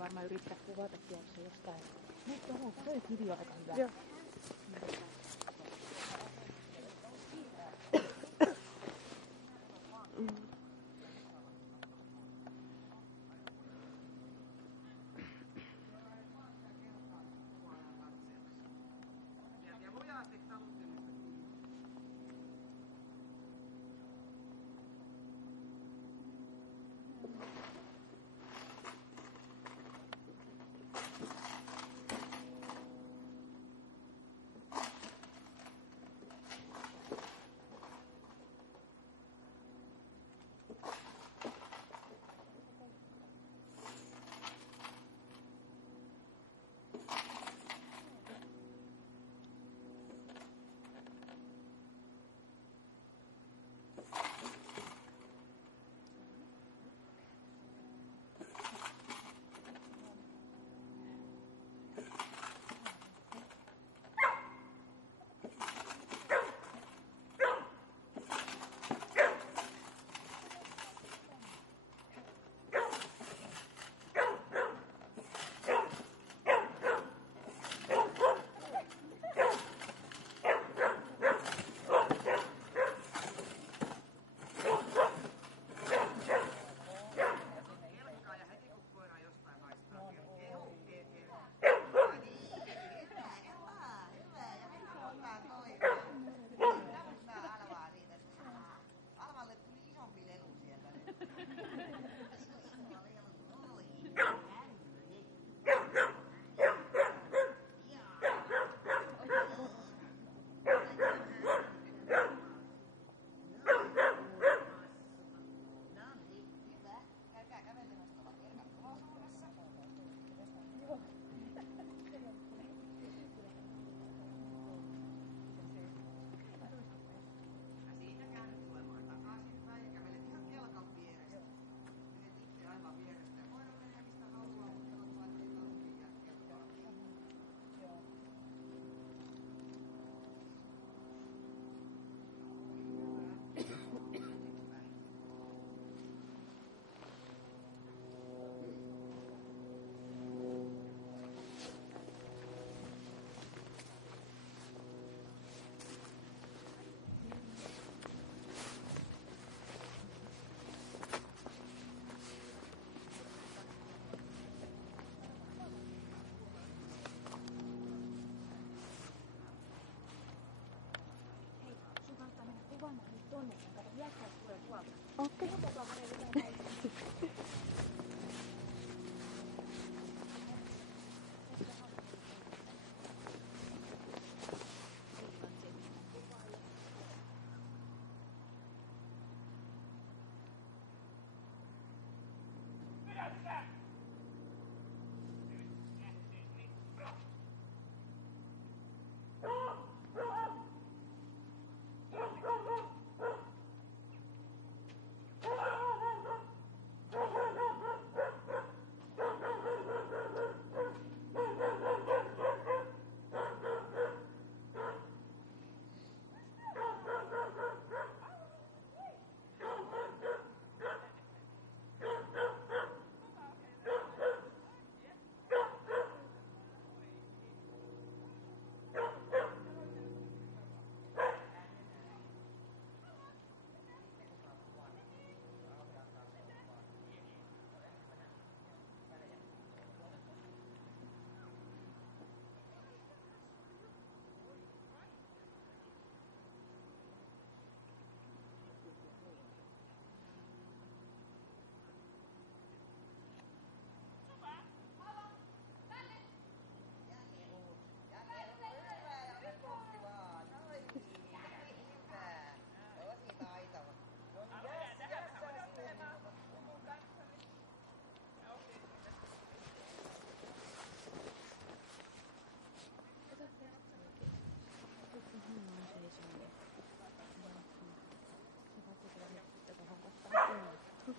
varmaan yrittää kuvata tuossa jostain. Mutta on toi video aika hyvä. Joo. Okei.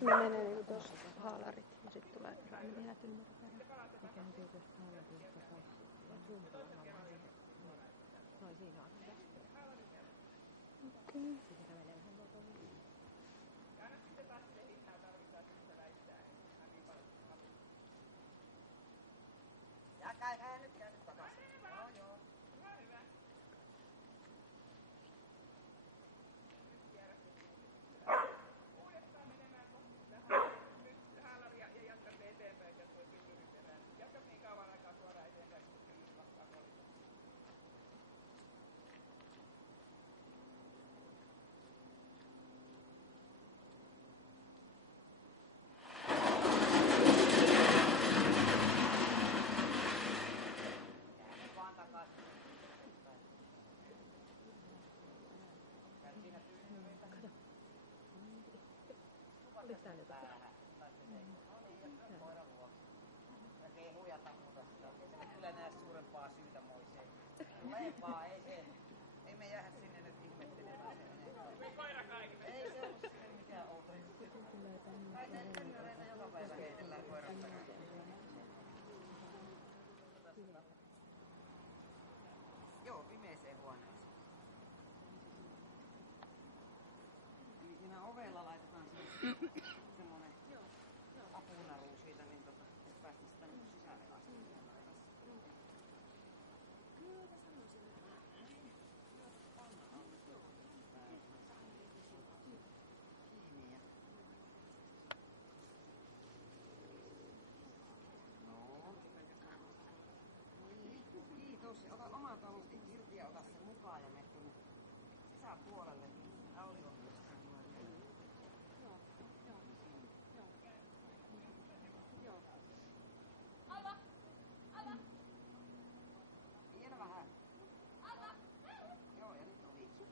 Ne menee niinku tossa haalarit ja sit tulee ihan tynnyriperä. Mikä on tietysti haalarit, jotka suuntaan siihen. Noin siinä on tästä. Okei. Siitä kävelee vähän kotoa. Tuliko tää nyt? Kyllä näe suurempaa syytä moiseen. Tulee vaan, ei me jäädä sinne nyt ihmettelemään sen enempää. Ei se ollut sinne mikään outo juttu. Kai ne tynnyreitä joka päivä heitellään koiran perään. Joo, pimeeseen huoneeseen. Eli siinä ovella laitetaan semmonen apunaru siitä, niin että päästä sitä sisälle asti. Kyllä mä sanoisin, että kiitos. Ota oma kalusti irti ja ota sen mukaan ja mene tuonne sisäpuolelle. Audiohjelmasta. Vielä vähän. Joo, ja nyt on viisi.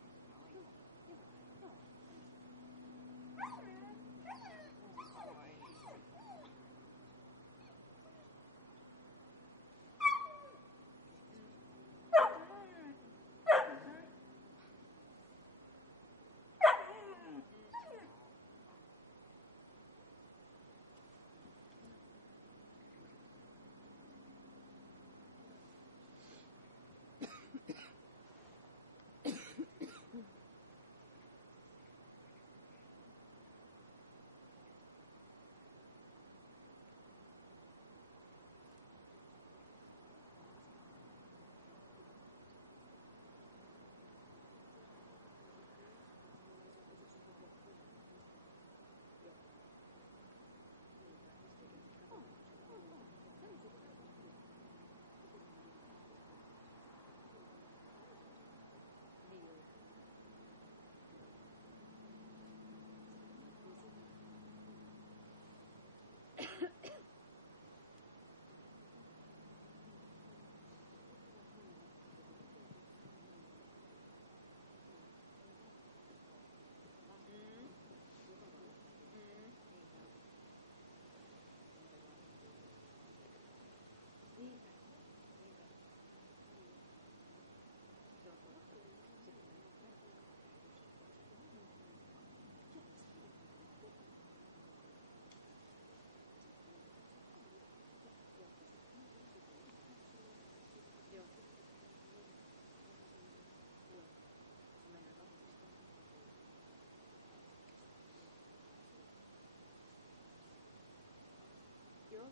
Joo.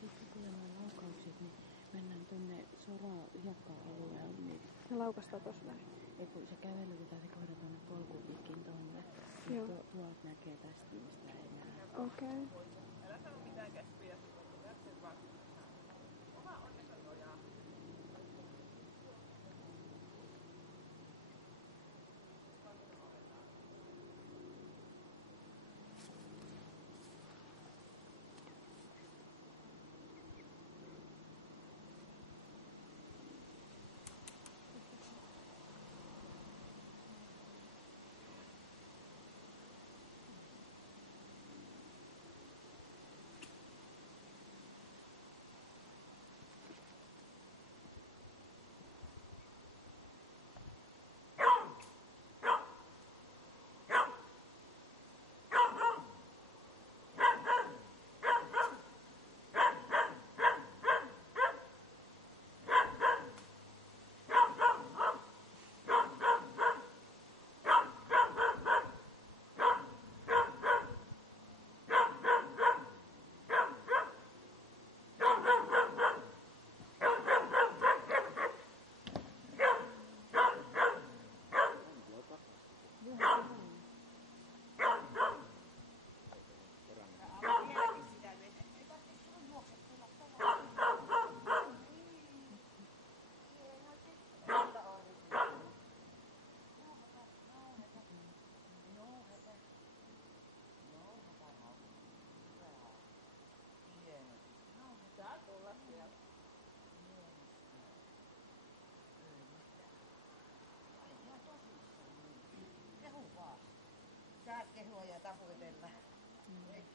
Sitten kun on laukaukset, niin mennään tuonne Soro-hiekka-alueelle. Niin Ja laukastaa tossa väliin. ja kun se kävelytetään se kohdalla tuonne polkuun pitkin tuonne, Joo. niin tuolta näkee tästä, mistä ei näe. Okei. Älä sano mitään käskyjä, lähtee vaan. Oma onnensa nojaa.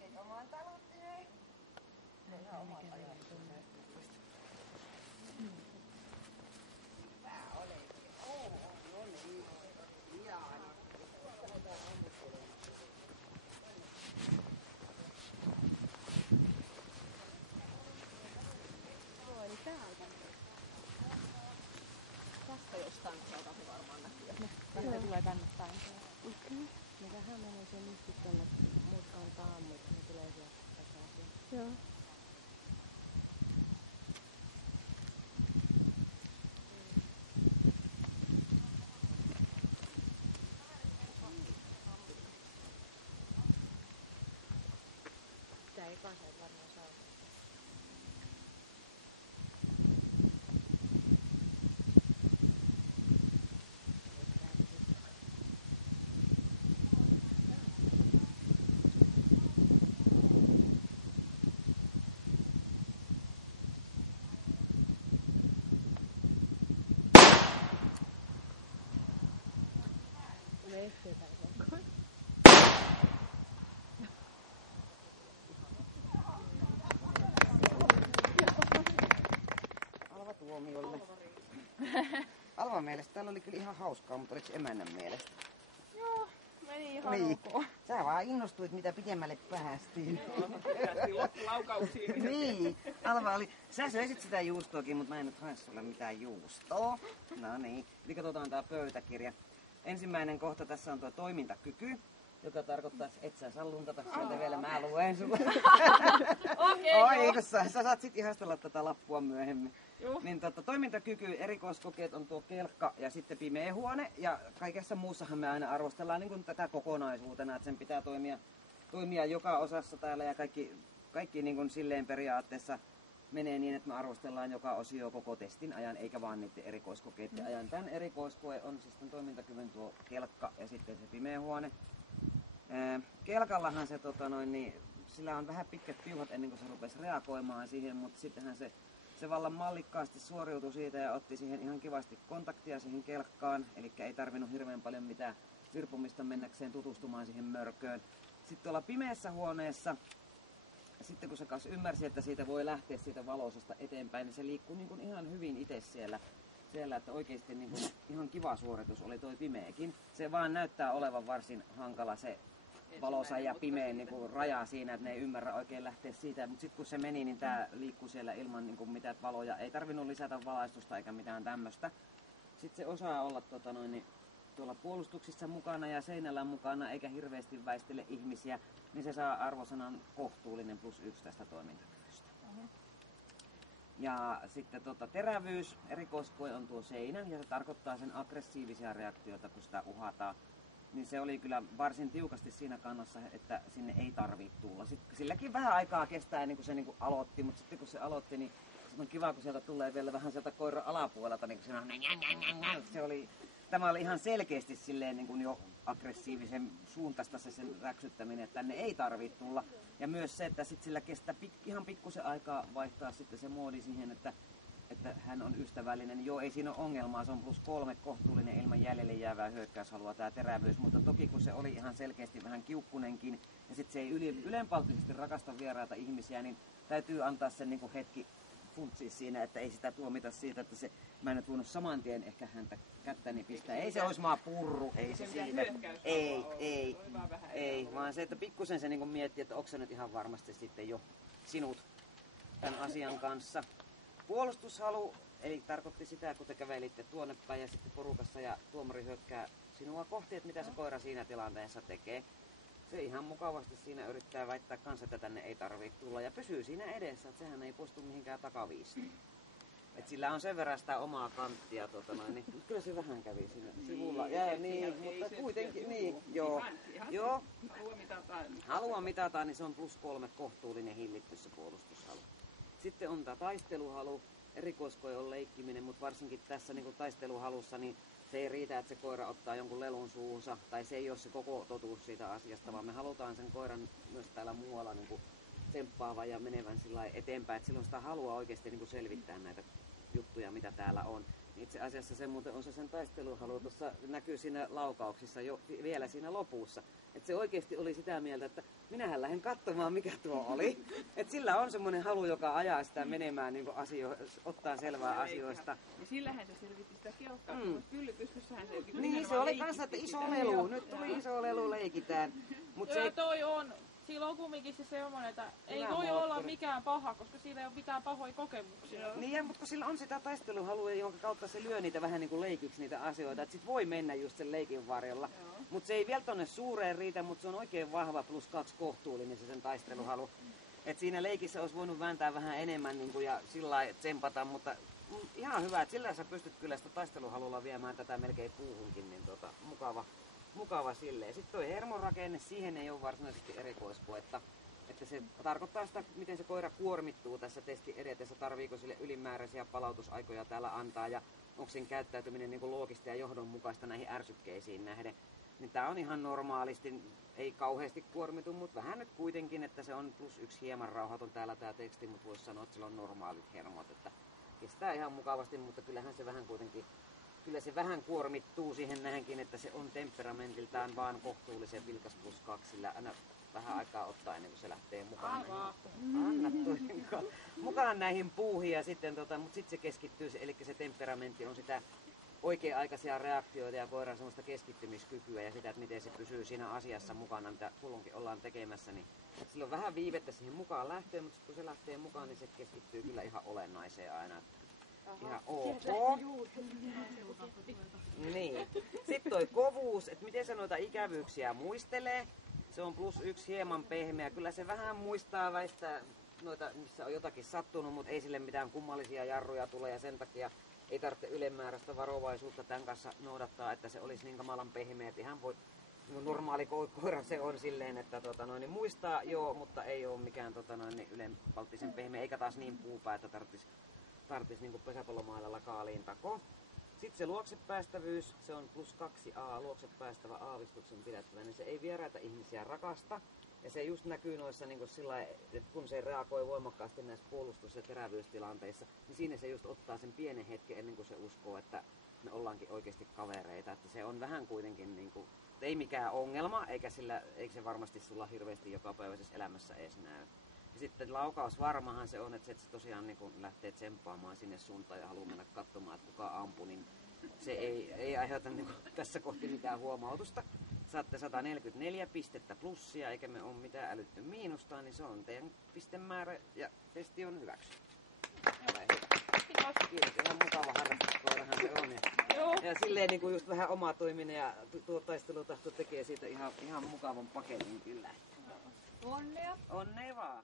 Teit oman talon, hei. Ne ihan omat ajat. Tää oli. No niin. Ihan. Lähdetään ammuttelemaan. Joo, eli täältä. Tästä jostain kohdalta se varmaan näkyy. Tästä tulee tänne päin. Okei. Ne vähän menee sen nyt tonne mutkaan taan, mutta ne tulee sieltä takaisin. Joo. Tää ei kanssa varmaan saa. Alva tuomiolle. Alvan mielestä täällä oli kyllä ihan hauskaa, mutta oliko emännän mielestä? Joo, meni ihan Niin. ok. Sä vaan innostuit, mitä pidemmälle päästiin. Loppulaukauksiin. Niin, Alva oli, sä söisit sitä juustoakin, mutta mä en nyt hae sulle mitään juustoa. No niin, eli katsotaan tää pöytäkirja. Ensimmäinen kohta tässä on tuo toimintakyky, joka tarkoittaa, että et sä saa luntata sieltä vielä, mä luen sulle. Oi, kun sä saat sit ihastella tätä lappua myöhemmin. Niin toimintakyky, erikoiskokeet on tuo kelkka ja sitten pimeä huone. Ja kaikessa muussahan me aina arvostellaan niin kuin tätä kokonaisuutena, että sen pitää toimia joka osassa täällä ja kaikki niin kuin silleen periaatteessa menee niin, että me arvostellaan joka osio koko testin ajan, eikä vaan niiden erikoiskokeiden ajan. Tämän erikoiskoe on siis tämän toimintakyvyn tuo kelkka ja sitten se pimeä huone. Kelkallahan se, sillä on vähän pitkät piuhat ennen kuin se rupesi reagoimaan siihen, mutta sittenhän se vallan mallikkaasti suoriutui siitä ja otti siihen ihan kivasti kontaktia siihen kelkkaan, eli ei tarvinnut hirveän paljon mitään virpumista mennäkseen tutustumaan siihen mörköön. Sitten tuolla pimeässä huoneessa, sitten kun se kanssa ymmärsi, että siitä voi lähteä siitä valoisesta eteenpäin, niin se liikkuu niin kuin ihan hyvin itse siellä, että oikeasti niin kuin ihan kiva suoritus oli toi pimeäkin. Se vaan näyttää olevan varsin hankala se valoisa ja pimeä niin kuin raja siinä, että ne ei ymmärrä oikein lähteä siitä. Mutta sitten kun se meni, niin tää liikkuu siellä ilman niin kuin mitään valoja. Ei tarvinnut lisätä valaistusta eikä mitään tämmöistä. Sitten se osaa olla tuolla puolustuksissa mukana ja seinällä mukana, eikä hirveästi väistele ihmisiä, niin se saa arvosanan kohtuullinen +1 tästä toimintakyvystä. Ja sitten terävyys, erikoiskoe on tuo seinä, ja se tarkoittaa sen aggressiivisia reaktioita, kun sitä uhataan. Niin se oli kyllä varsin tiukasti siinä kannassa, että sinne ei tarvitse tulla. Sitten silläkin vähän aikaa kestää ennen kuin se niin aloitti, mutta sitten kun se aloitti, niin se on kiva, kun sieltä tulee vielä vähän sieltä koiran alapuolelta, niin tämä oli ihan selkeästi silleen niin kuin jo aggressiivisen suuntaista se sen räksyttäminen, että tänne ei tarvitse tulla. Ja myös se, että sit sillä kestää ihan pikkusen aikaa vaihtaa sitten se moodi siihen, että hän on ystävällinen. Joo, ei siinä ole ongelmaa, se on +3 kohtuullinen ilman jäljelle jäävää hyökkäyshalua tämä terävyys, mutta toki kun se oli ihan selkeästi vähän kiukkunenkin ja sitten se ei ylenpalttisesti rakasta vieraita ihmisiä, niin täytyy antaa sen niin kuin hetki funtsia siinä, että ei sitä tuomita siitä, että mä en ole voinut saman tien ehkä häntä kättäni pistää. Ei se olisi maa purru, ei se siitä. Ei, vaan se, että pikkusen se niin kuin miettii, että onko se nyt ihan varmasti sitten jo sinut tämän asian kanssa. Puolustushalu, eli tarkoitti sitä, kun te kävelitte tuonne päin ja sitten porukassa ja tuomari hyökkää sinua kohti, että mitä se koira siinä tilanteessa tekee. Se ihan mukavasti siinä yrittää väittää kanssa, että tänne ei tarvitse tulla ja pysyy siinä edessä, että sehän ei poistu mihinkään takaviistiin. Et sillä on sen verran sitä omaa kanttia, niin kyllä se vähän kävi siinä sivulla. Niin, mutta kuitenkin, niin, joo. Halua mitataan, niin se on +3 kohtuullinen hillitty se puolustushalu. Sitten on tämä taisteluhalu, erikoiskoe on leikkiminen, mutta varsinkin tässä niin kuin taisteluhalussa, niin se ei riitä, että se koira ottaa jonkun lelun suuhunsa, tai se ei ole se koko totuus siitä asiasta, vaan me halutaan sen koiran myös täällä muualla niin kuin tsemppaavan ja menevän sillä eteenpäin, että silloin sitä haluaa oikeasti niin kuin selvittää näitä juttuja, mitä täällä on. Itse asiassa se muuten on se sen taisteluhalu tuossa näkyy siinä laukauksissa jo vielä siinä lopussa. Että se oikeasti oli sitä mieltä, että minähän lähden katsomaan mikä tuo oli. Että sillä on semmoinen halu, joka ajaa sitä menemään niin ottaa selvää asioista. Ja sillähän se selvitti sitä keuhkaa. Pylly pystyssähän se Niin, se oli kanssa, että iso lelu. Nyt tuli iso lelu, leikitään. Mut Joo, se... toi on. Sillä on kumminkin se semmoinen, että ei Hyvä voi moottori. olla mikään paha, koska sillä ei ole mitään pahoja kokemuksia. Niin, mutta kun sillä on sitä taisteluhalua, jonka kautta se lyö niitä vähän niin kuin leikiksi niitä asioita, että sit voi mennä just sen leikin varjolla. Mutta se ei vielä tonne suureen riitä, mutta se on oikein vahva +2 kohtuullinen se sen taisteluhalu. Et siinä leikissä olisi voinut vääntää vähän enemmän niin kuin, ja sillä lailla tsempata, mutta ihan hyvä, että sillä sä pystyt kyllä sitä taisteluhalulla viemään tätä melkein puuhunkin, niin mukava silleen. Sitten toi hermorakenne, siihen ei ole varsinaisesti erikoiskoetta. Että se tarkoittaa sitä, miten se koira kuormittuu tässä testin edetessä, tarviiko sille ylimääräisiä palautusaikoja täällä antaa ja onko sen käyttäytyminen niin kuin loogista ja johdonmukaista näihin ärsykkeisiin nähden. Niin tää on ihan normaalisti, ei kauheasti kuormitu, mutta vähän nyt kuitenkin, että se on +1 hieman rauhaton täällä tää teksti, mutta voisi sanoa, että sillä on normaalit hermot, että kestää ihan mukavasti, mutta kyllähän se vähän kuitenkin, kyllä se vähän kuormittuu siihen nähenkin, että se on temperamentiltaan vaan kohtuullisen vilkas +2, sillä aina vähän aikaa ottaa ennen kuin se lähtee mukaan. Anna mukaan näihin puuhiin ja sitten mutta sitten se keskittyy, eli se temperamentti on sitä oikea-aikaisia reaktioita ja koiran semmoista keskittymiskykyä ja sitä, että miten se pysyy siinä asiassa mukana, mitä kulloinkin ollaan tekemässä, niin sillä on vähän viivettä siihen mukaan lähtöön, mutta kun se lähtee mukaan, niin se keskittyy kyllä ihan olennaiseen aina. Ihan ok. Niin. Sitten toi kovuus, että miten se noita ikävyyksiä muistelee. Se on +1 hieman pehmeä. Kyllä se vähän muistaa väistää noita, missä on jotakin sattunut, mutta ei sille mitään kummallisia jarruja tule ja sen takia ei tarvitse ylimääräistä varovaisuutta tämän kanssa noudattaa, että se olisi niin kamalan pehmeä, että ihan voi, normaali koira se on silleen, että niin muistaa joo, mutta ei ole mikään niin ylenpalttisen pehmeä, eikä taas niin puupää, että tarvitsisi niin pesäpallomailalla kaaliin tako. Sitten se luoksepäästävyys, se on +2A, luoksepäästävä aavistuksen pidättävä, niin se ei vieraita ihmisiä rakasta. Ja se just näkyy noissa niin sillä, että kun se reagoi voimakkaasti näissä puolustus- ja terävyystilanteissa, niin siinä se just ottaa sen pienen hetken ennen kuin se uskoo, että me ollaankin oikeasti kavereita. Että se on vähän kuitenkin, niin kuin, ei mikään ongelma, eikä se varmasti sulla hirveästi jokapäiväisessä elämässä edes näy. Ja sitten laukaus varmahan se on, että se tosiaan niin lähtee tsemppaamaan sinne suuntaan ja haluaa mennä katsomaan, että kuka ampuu, niin se ei aiheuta niin tässä kohti mitään huomautusta. Saatte 144 pistettä plussia, eikä me ole mitään älytty miinusta, niin se on teidän pistemäärä ja testi on hyväksytty. Kiitos, ihan mukava harrastuskoirahan se on. Ja silleen niin kuin just vähän omatoiminen ja tuo taistelutahto tekee siitä ihan mukavan paketin kyllä. Onnea! Onnea vaan!